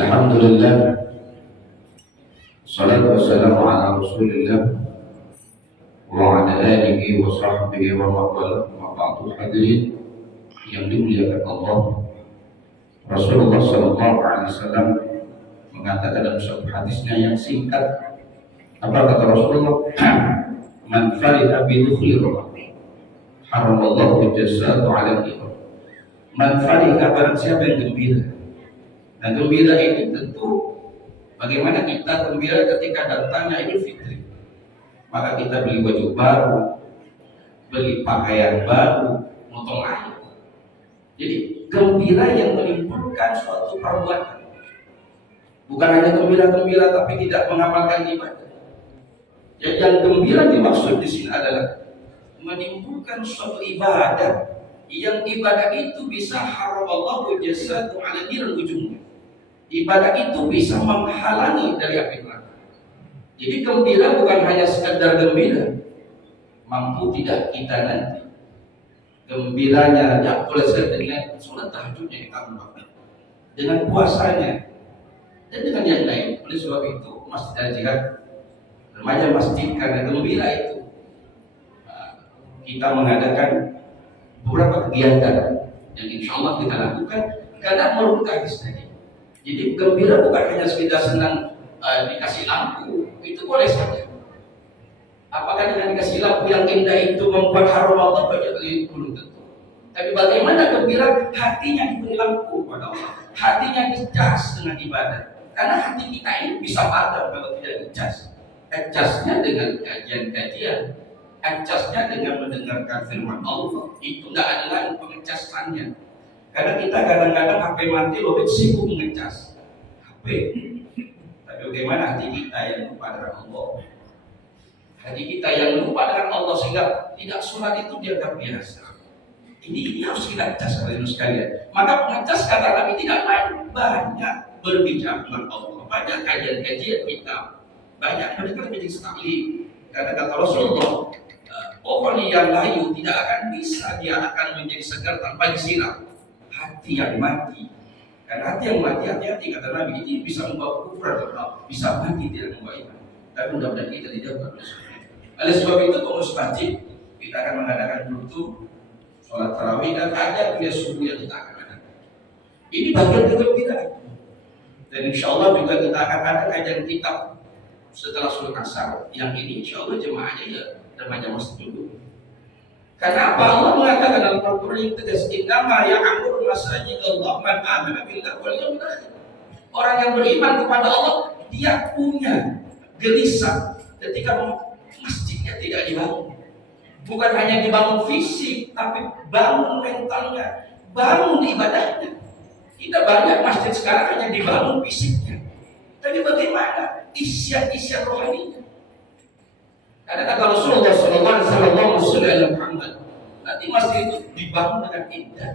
Alhamdulillah, salatu wassalamu ala Rasulillah wa ala alihi wa sahbihi wa mawala wa ba'du. Hadirin yang dimuliakan Allah, Rasulullah sallallahu alaihi wasallam mengatakan dalam suatu hadisnya yang singkat, apa kata Rasulullah? Man fariha bi dukhli Ramadan haramallahu jasadu ala al-iman. Man fariha, barang siapa yang gembira. Nah, gembira ini tentu bagaimana kita gembira ketika datangnya Idul Fitri. Maka kita beli baju baru, beli pakaian baru, motong ayam. Jadi gembira yang menimbulkan suatu perbuatan. Bukan hanya gembira-gembira tapi tidak mengamalkan ibadah. Jadi yang gembira dimaksud di sini adalah menimbulkan suatu ibadah, yang ibadah itu bisa haramallahu jasadu ala niran ujungnya. Ibadah itu bisa menghalangi dari api neraka. Jadi gembira bukan hanya sekedar gembira, mampu tidak kita nanti gembiranya ya boleh saya dengan sholat tahajudnya ditambah, dengan puasanya dan dengan yang lain. Oleh sebab itu Masjid Al-Jihad remaja masjid karena gembira itu kita mengadakan beberapa kegiatan yang insya Allah kita lakukan karena merupakan hadis tadi. Jadi gembira bukan hanya sekedar senang dikasih lampu, itu boleh saja. Apakah dengan dikasih lampu yang indah itu membuat harum Allah? Belum tentu. Tapi bagaimana gembira hatinya diberi lampu kepada Allah, hatinya dicas dengan ibadah. Karena hati kita ini bisa padam kalau tidak dicas. Casnya dengan kajian-kajian, casnya dengan mendengarkan firman Allah. Itu tidak ada lagi pengecasannya. Karena kita kadang-kadang HP mati loh, sibuk mengecas HP. Tapi bagaimana hati kita yang lupa dengan Allah? Hati kita yang lupa dengan Allah sehingga tidak sholat itu dianggap biasa. Ini harus kita cas oleh sekalian. Maka mengecas kata Nabi tidak lain, banyak berbicara dengan Allah, banyak kajian-kajian kita, banyak mendengar menjadi sekali. Karena kata Rasulullah, pohon yang layu tidak akan bisa, dia akan menjadi segar tanpa disiram. Hati yang mati, karena hati yang mati, hati-hati kata Nabi, ini bisa membawa kufur, bisa mati tidak membawa iman. Tapi mudah-mudahan kita tidak berdosa. Oleh sebab itu pengurus masjid kita akan mengadakan dulu sholat tarawih dan ada kuliah subuh yang kita akan adakan. Ini bagian kegembiraan. Dan insya Allah juga kita akan ada kajian kitab setelah sholat asar. Yang ini insya Allah jemaahnya ya remaja masjid dulu. Karena apa? Allah mengatakan dalam Al-Quran yang tegas, innama ya'muru masajidallah man amana billahi wal yawmil akhir. Orang yang beriman kepada Allah, dia punya gelisah ketika masjidnya tidak dibangun. Bukan hanya dibangun fisik, tapi bangun mentalnya, bangun ibadahnya. Kita banyak masjid sekarang hanya dibangun fisiknya, tapi bagaimana isian-isian rohaninya? Karena kata Rasulullah SAW, nanti masjid itu dibangun dengan indah,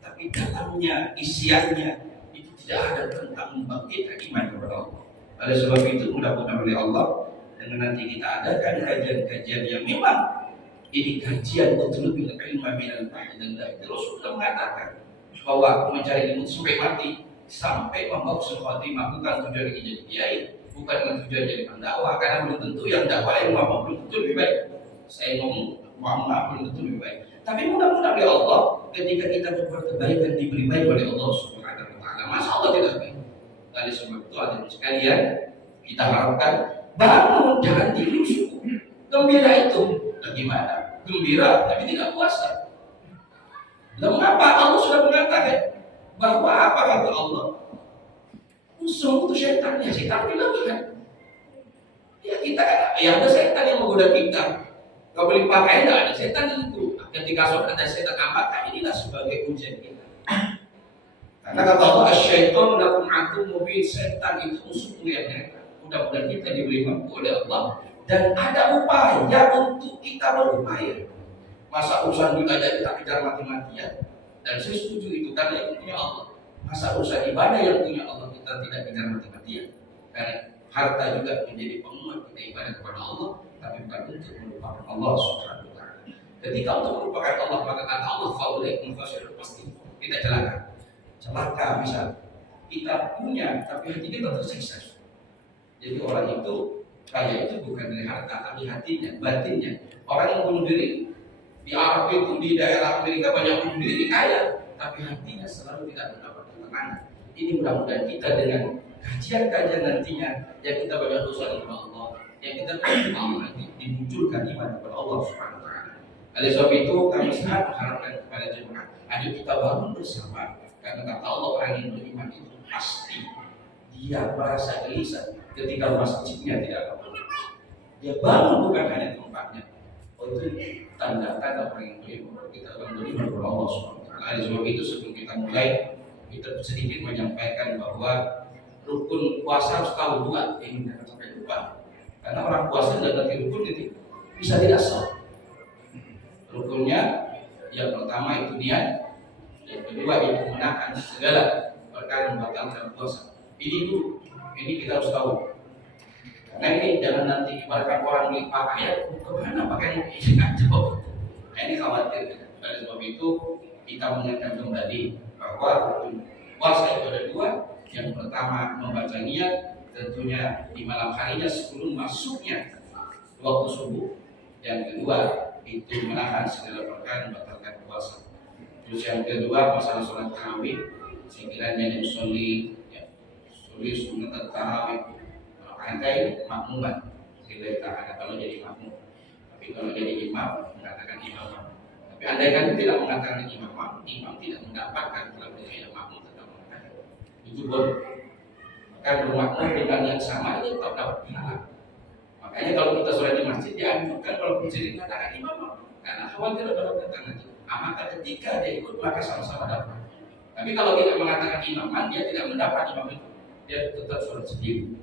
tapi dalamnya, isiannya itu tidak ada tentang membangkitkan iman kepada Allah. Oleh sebab itu mudah-mudahan oleh Allah dengan nanti kita adakan kajian-kajian yang memang ini kajian untuk lebih ilmu minal fahidillah. Rasulullah mengatakan bahwa mencari ilmu sampai mati, sampai membawa khotimah, bukan tujuan jadi kiai, bukan dengan tujuan jadi pendakwah, karena belum tentu yang dakwah yang ngomong belum tentu lebih baik. Saya ngomong belum tentu lebih baik. Tapi mudah-mudahan oleh Allah ketika kita berbuat kebaikan diberi baik oleh Allah Subhanahu wa taala. Masa Allah tidak baik? Oleh sebab itu hadirin sekalian, kita harapkan bangun jangan tidur subuh. Gembira itu bagaimana? Gembira tapi tidak puasa. Lalu mengapa Allah sudah mengatakan bahwa apa kata Allah? Musuh itu setan, ya setan bilang kan. Ya kita ya ada setan yang menggoda kita. Kau beli pakaian tidak ada setan itu. Ketika sholat ada setan, apakah inilah sebagai ujian kita? Karena kata Allah, asyaiton lakum aduwwun mubin, setan itu musuh yang nyata. Mudah-mudahan kita diberi mampu oleh Allah dan ada upaya untuk kita berupaya. Masa urusan dunia kita kejar mati-matian, dan saya setuju itu karena itu punya Allah. Masa urusan ibadah yang punya Allah kita tidak kejar mati-matian, karena harta juga menjadi penguat kita ibadah kepada Allah, tapi bukan untuk melupakan Allah Subhanahu wa taala. Ketika untuk melupakan Allah, maka kata Allah faulaikum fasirun, pasti kita celaka bisa kita punya tapi hati kita tersiksa. Jadi orang itu kaya itu bukan dari harta tapi hatinya, batinnya. Orang yang bunuh diri di Arab itu, di daerah Amerika banyak bunuh diri kaya, tapi hatinya selalu tidak mendapat ketenangan. Ini mudah-mudahan kita dengan kajian-kajian nantinya yang kita banyak dosa kepada Allah, yang kita Allah nanti dimunculkan iman kepada Allah Subhanahu wa taala. Oleh sebab itu kami sangat mengharapkan kepada jemaah, ayo kita bangun bersama, karena kata Allah orang yang beriman itu pasti dia merasa gelisah ketika masjidnya tidak bangun. Dia bangun bukan hanya tempatnya. Oh itu tanda-tanda orang yang beriman. Kita akan beriman kepada Allah Subhanahu wa taala. Oleh sebab itu sebelum kita mulai, kita sedikit menyampaikan bahwa rukun puasa harus tahu dua, ini jangan sampai lupa. Karena orang puasa tidak ngerti rukun itu bisa tidak sah. Rukunnya yang pertama itu niat, yang kedua itu menahan segala perkara yang membatalkan puasa. Ini dulu, ini kita harus tahu. Karena ini jangan nanti ibaratkan orang beli pakaian, kemana pakaian ini kacau. Nah, ini khawatir. Oleh sebab itu kita mengingatkan kembali bahwa puasa itu ada dua. Yang pertama membaca niat, tentunya di malam harinya sebelum masuknya waktu subuh. Yang kedua itu menahan segala perkara yang membatalkan puasa. Terus yang kedua masalah sholat tarawih, sekiranya musolli sunat tarawih, andai makmuman, kita ada kalau jadi makmum. Tapi kalau jadi imam mengatakan imam. Tapi andai kan tidak mengatakan imam tidak mendapatkan kalau dia makmum tetap mengatakan itu boleh. Maka bermakmum dengan yang sama itu tetap dapat pahala. Makanya kalau kita sholat di masjid dianjurkan kalau jadi mengatakan imam, karena khawatir ada orang datang nanti. Maka ketika dia ikut maka sama-sama dapat. Tapi kalau tidak mengatakan imaman, dia tidak mendapat imam itu. Dia tetap sholat sendiri.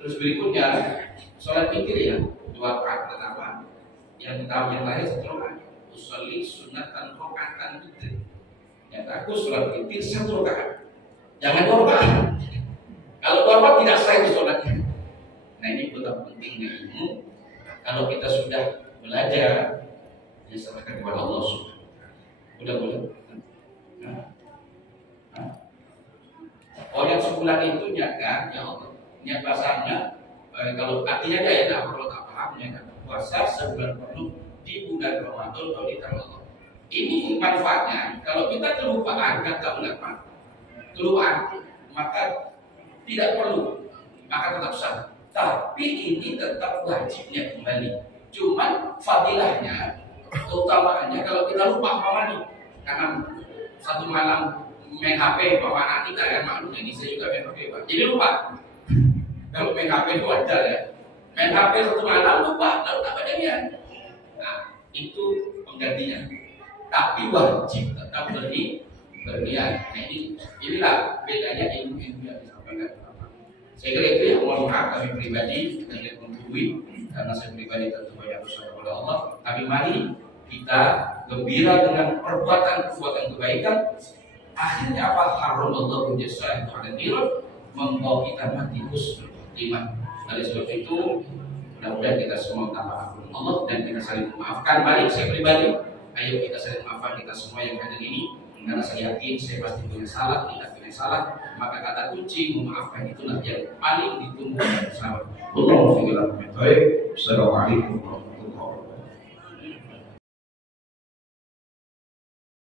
Terus berikutnya sholat witir ya, 2 rakaat pertama. Yang terakhir satu rakaat. Usolli sunatan rakaatan witir. Yang aku sholat witir 1 rakaat. Jangan 2 rakaat. Kalau 2 rakaat tidak sah itu sholatnya. Nah ini betapa pentingnya ilmu. Kalau kita sudah belajar, ya serahkan kepada Allah Subhanahu. Udah boleh. Oh yang sebulan itu niatkan ya Allah. Niat bahasanya kalau artinya dia ya kalau tak paham ya kan. Puasa sebulan penuh di bulan Ramadan atau di tanggal Allah. Ini manfaatnya. Kalau kita kelupaan kata ulama, kelupaan maka tidak perlu, maka tetap sah. Tapi ini tetap wajibnya kembali. Cuman fadilahnya, keutamaannya kalau kita lupa mandi, karena satu malam main HP bawa anak kita kan maklum ini saya juga main HP Pak. Jadi lupa. Kalau main HP itu wajar ya. Main HP satu malam lupa, lalu tak ada niat. Nah itu penggantinya. Tapi wajib tetap berniat. Nah inilah bedanya ilmu-ilmu yang disampaikan. Saya kira itu ya, mohon maaf kami pribadi tidak menggurui karena saya pribadi tentu banyak dosa kepada Allah. Tapi mari kita gembira dengan perbuatan kebaikan. Akhirnya apa? Haram Allah jasa itu ada nirot membawa kita mati husnul khotimah. Oleh sebab itu mudah-mudahan kita semua tambah ampun Allah dan kita saling memaafkan. Mari saya pribadi, ayo kita saling maafkan kita semua yang hadir ini. Karena saya yakin saya pasti punya salah, tidak punya salah. Maka kata kunci memaafkan itulah yang paling ditunggu bersama. Assalamualaikum warahmatullahi wabarakatuh.